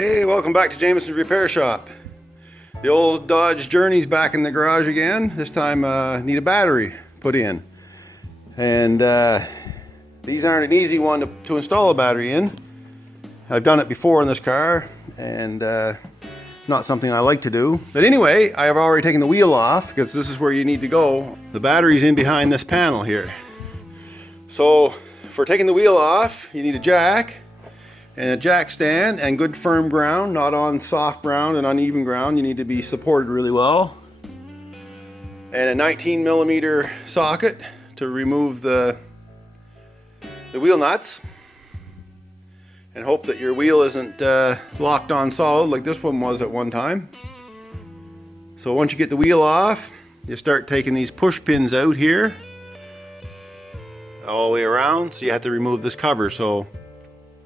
Hey, welcome back to Jameson's Repair Shop. The old Dodge Journey's back in the garage again. This time need a battery put in. And these aren't an easy one to install a battery in. I've done it before in this car and not something I like to do. But anyway, I have already taken the wheel off because this is where you need to go. The battery's in behind this panel here. So for taking the wheel off, you need a jack and a jack stand and good firm ground, not on soft ground and uneven ground. You need to be supported really well. And a 19 millimeter socket to remove the wheel nuts. And hope that your wheel isn't locked on solid like this one was at one time. So once you get the wheel off, you start taking these push pins out here all the way around. So you have to remove this cover. So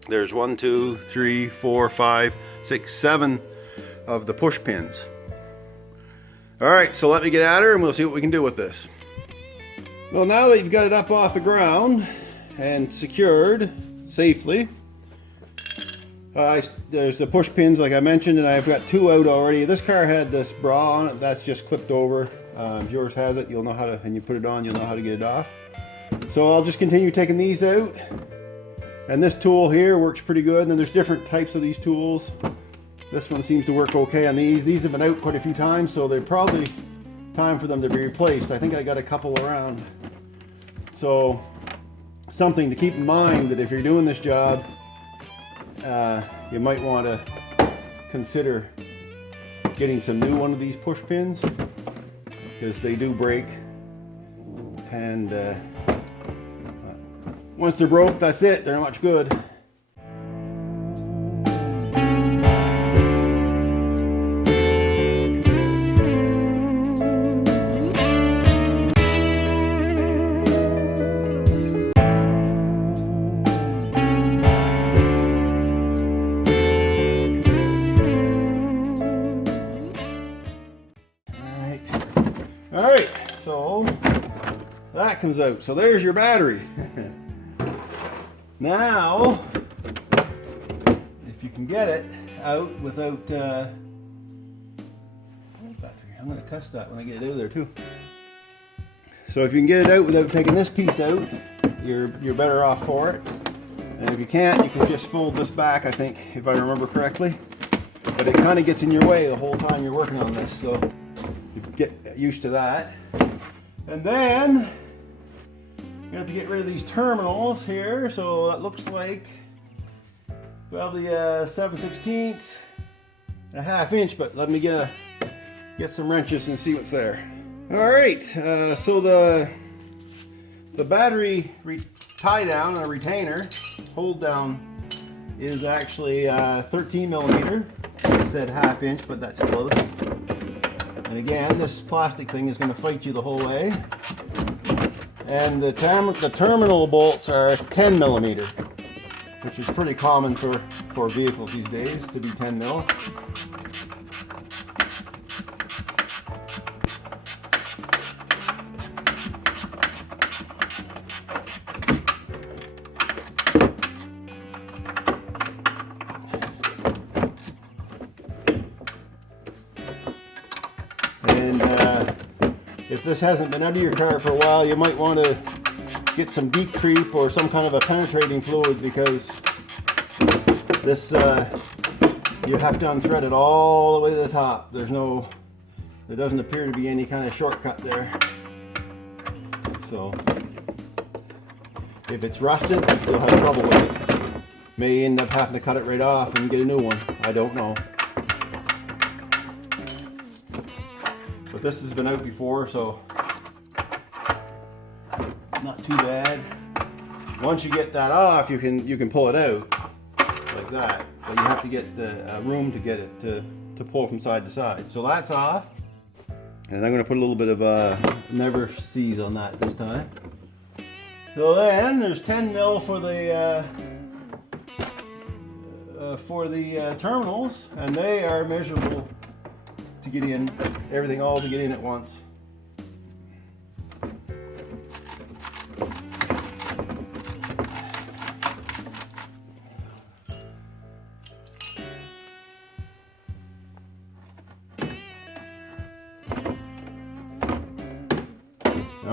there's 1, 2, 3, 4, 5, 6, 7 of the push pins. All right, so let me get at her and we'll see what we can do with this. Well, now that you've got it up off the ground and secured safely, there's the push pins like I mentioned, and I've got 2 out already. This car had this bra on it, that's just clipped over. If yours has it, you'll know how to, and you put it on, you'll know how to get it off. So I'll just continue taking these out. And this tool here works pretty good, and then there's different types of these tools. This one seems to work okay on these. These have been out quite a few times, so they're probably time for them to be replaced. I think I got a couple around. So something to keep in mind, that if you're doing this job, you might want to consider getting some new one of these push pins, because they do break. And once they're broke, that's it. They're not much good. All right, so that comes out. So there's your battery. Now, if you can get it out without, I'm going to test that when I get it out of there too. So if you can get it out without taking this piece out, you're better off for it. And if you can't, you can just fold this back, I think, if I remember correctly. But it kind of gets in your way the whole time you're working on this, so you get used to that. And then you have to get rid of these terminals here. So that looks like probably 7/16 and a half inch, but let me get some wrenches and see what's there. All right, so the battery tie down, a retainer hold down, is actually 13 millimeter. I said half inch, but that's close. And again, this plastic thing is going to fight you the whole way. And the terminal bolts are 10 millimeter, which is pretty common for vehicles these days to be 10 mil. And if this hasn't been out of your car for a while, you might want to get some deep creep or some kind of a penetrating fluid, because this you have to unthread it all the way to the top. There doesn't appear to be any kind of shortcut there. So if it's rusted, you'll have trouble with it. May end up having to cut it right off and get a new one. I don't know. But this has been out before, so not too bad. Once you get that off, you can pull it out like that, but you have to get the room to get it to pull from side to side. So that's off, and I'm going to put a little bit of never seize on that this time. So then there's 10 mil for the terminals, and they are measurable to get in, everything all to get in at once.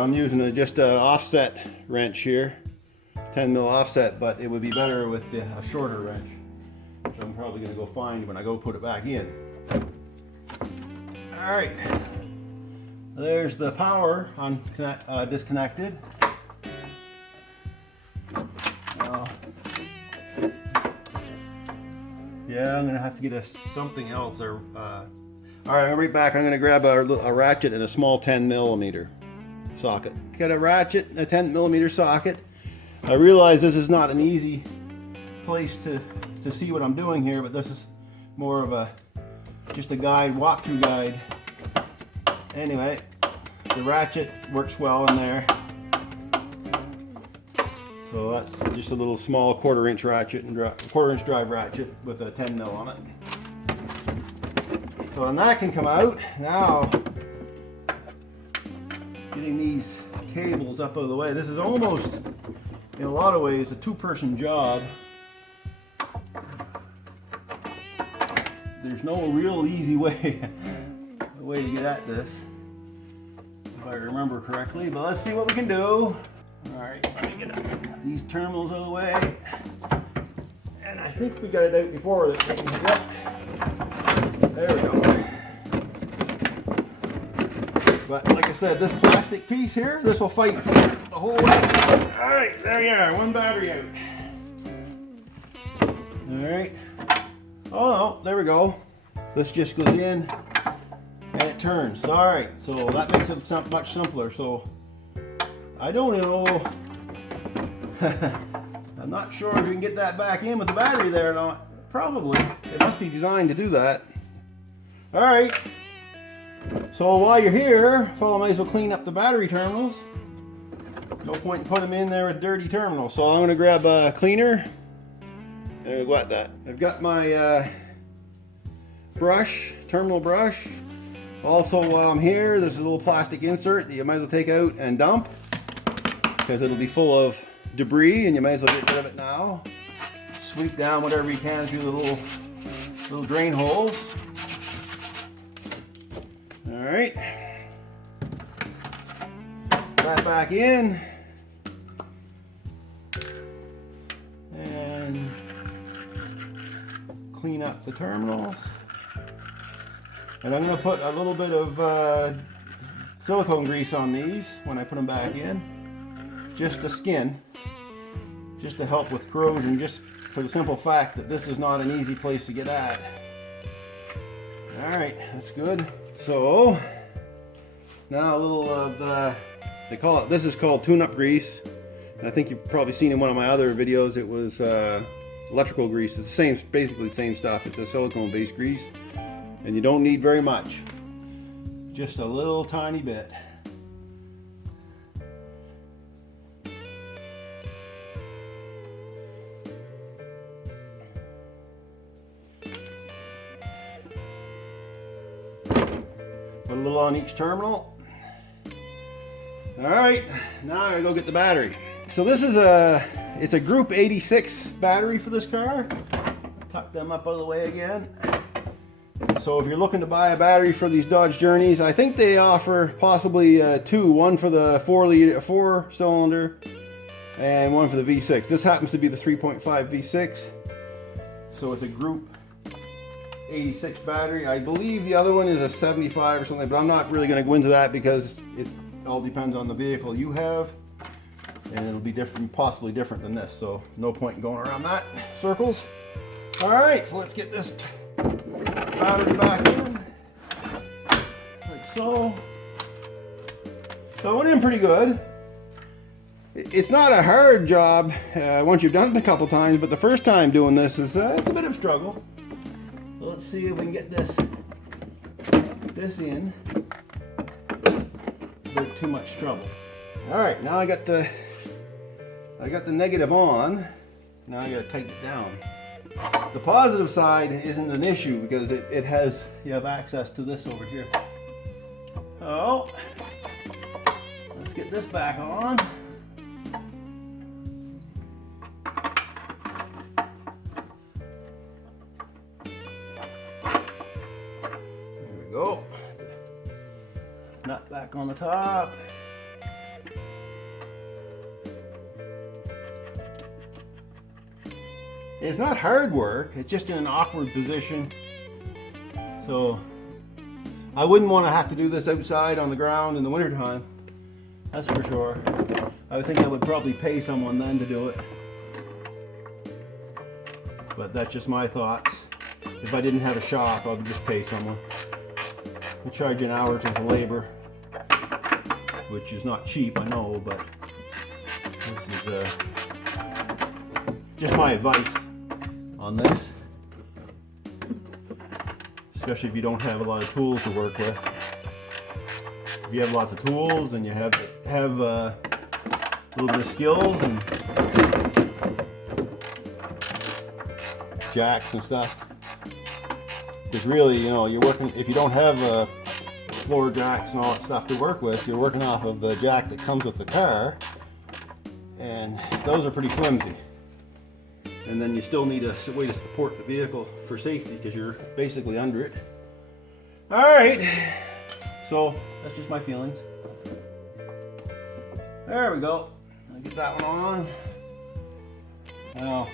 I'm using just an offset wrench here, 10 mil offset, but it would be better with a shorter wrench, which I'm probably going to go find when I go put it back in. All right, there's the power on disconnected. Yeah, I'm gonna have to get something else. All right, I'll be right back. I'm gonna grab a ratchet and a small 10 millimeter socket. Got a ratchet and a 10 millimeter socket. I realize this is not an easy place to see what I'm doing here, but this is more of just a guide, walkthrough guide. Anyway, the ratchet works well in there. So that's just a little small quarter-inch ratchet and quarter-inch drive ratchet with a 10 mil on it. So then that can come out. Now, getting these cables up out of the way. This is almost, in a lot of ways, a two-person job. There's no real easy way to get at this, if I remember correctly. But let's see what we can do. All right, let me get these terminals out of the way. And I think we got it out before that. Yep. There we go. But like I said, this plastic piece here, this will fight the whole way. All right, there you are, one battery out. All right. Oh no, there we go. This just goes in and it turns. All right, so that makes it much simpler. So I don't know. I'm not sure if you can get that back in with the battery there or not. Probably. It must be designed to do that. All right. So while you're here, I might as well clean up the battery terminals. No point in putting them in there with dirty terminals. So I'm going to grab a cleaner. And I've got that. I've got my brush, terminal brush. Also, while I'm here, there's a little plastic insert that you might as well take out and dump, because it'll be full of debris and you might as well get rid of it now. Sweep down whatever you can through the little drain holes. All right. That back in. And clean up the terminals. And I'm going to put a little bit of silicone grease on these when I put them back in. Just the skin, just to help with corrosion, just for the simple fact that this is not an easy place to get at. All right, that's good. So now a little of this is called tune-up grease. And I think you've probably seen in one of my other videos, it was electrical grease. It's the same, basically the same stuff. It's a silicone-based grease, and you don't need very much, just a little tiny bit. Put a little on each terminal. All right, now I gotta go get the battery. So this is it's a Group 86 battery for this car. Tuck them up out of the way again. So if you're looking to buy a battery for these Dodge Journeys, I think they offer possibly two, one for the 4 cylinder and one for the V6. This happens to be the 3.5 V6. So it's a Group 86 battery. I believe the other one is a 75 or something, but I'm not really going to go into that because it all depends on the vehicle you have, and it'll be different, possibly different than this, so no point in going around that circles. All right, so let's get this battery back in, like so. So it went in pretty good. It's not a hard job once you've done it a couple times, but the first time doing this is it's a bit of a struggle. So let's see if we can get this in without too much trouble. All right, now I got the negative on. Now I got to tighten it down. The positive side isn't an issue because you have access to this over here. Oh, let's get this back on. There we go. Nut back on the top. It's not hard work, it's just in an awkward position. So I wouldn't want to have to do this outside on the ground in the wintertime. That's for sure. I think I would probably pay someone then to do it. But that's just my thoughts. If I didn't have a shop, I would just pay someone. We charge an hour's worth of labor, which is not cheap, I know, but this is just my advice on this. Especially if you don't have a lot of tools to work with. If you have lots of tools and you have a little bit of skills and jacks and stuff, because really, you know, you're working, if you don't have floor jacks and all that stuff to work with, you're working off of the jack that comes with the car, and those are pretty flimsy. And then you still need a way to support the vehicle for safety because you're basically under it. All right, so that's just my feelings. There we go. I'll get that one on. Now,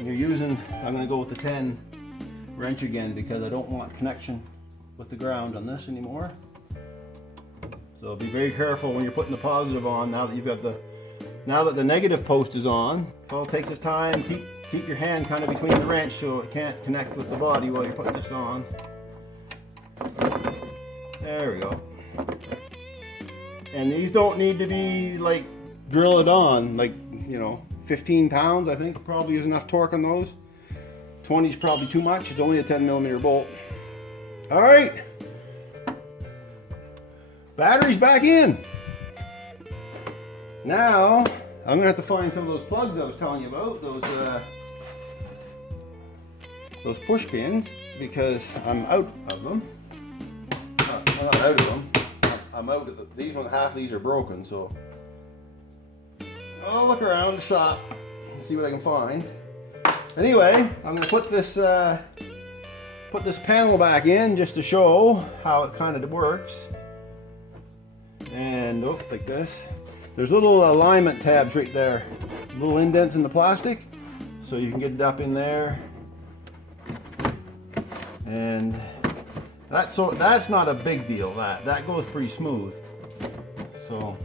you're using, I'm going to go with the 10 wrench again because I don't want connection with the ground on this anymore. So be very careful when you're putting the positive on. Now that you've got now that the negative post is on, all it takes is time. Keep your hand kind of between the wrench so it can't connect with the body while you're putting this on. There we go. And these don't need to be like drilled on, like, you know, 15 pounds I think probably is enough torque on those. 20 is probably too much. It's only a 10mm bolt. All right. Battery's back in. Now, I'm gonna have to find some of those plugs I was telling you about, those push pins, because I'm out of them. I'm not out of them. I'm out of these ones. Half of these are broken, so I'll look around the shop and see what I can find. Anyway, I'm gonna put this panel back in just to show how it kind of works. And like this. There's little alignment tabs right there, little indents in the plastic, so you can get it up in there. And that's not a big deal. That goes pretty smooth. So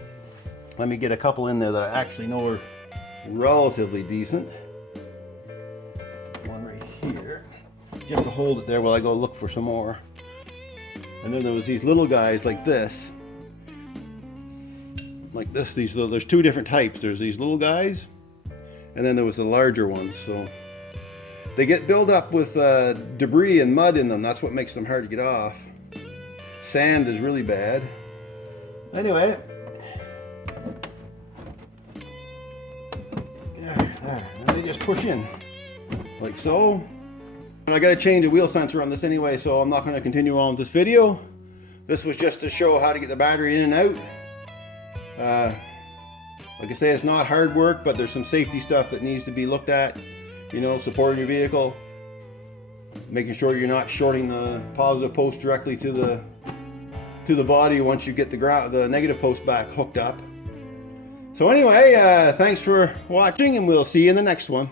let me get a couple in there that I actually know are relatively decent. One right here. You have to hold it there while I go look for some more. And then there was these little guys like this. Like this, there's two different types. There's these little guys, and then there was the larger ones. So they get built up with debris and mud in them. That's what makes them hard to get off. Sand is really bad. Anyway, there. And they just push in, like so. And I got to change the wheel sensor on this anyway, so I'm not going to continue on with this video. This was just to show how to get the battery in and out. Like I say, it's not hard work, but there's some safety stuff that needs to be looked at. You know, supporting your vehicle, making sure you're not shorting the positive post directly to the body once you get the negative post back hooked up. So anyway, thanks for watching, and we'll see you in the next one.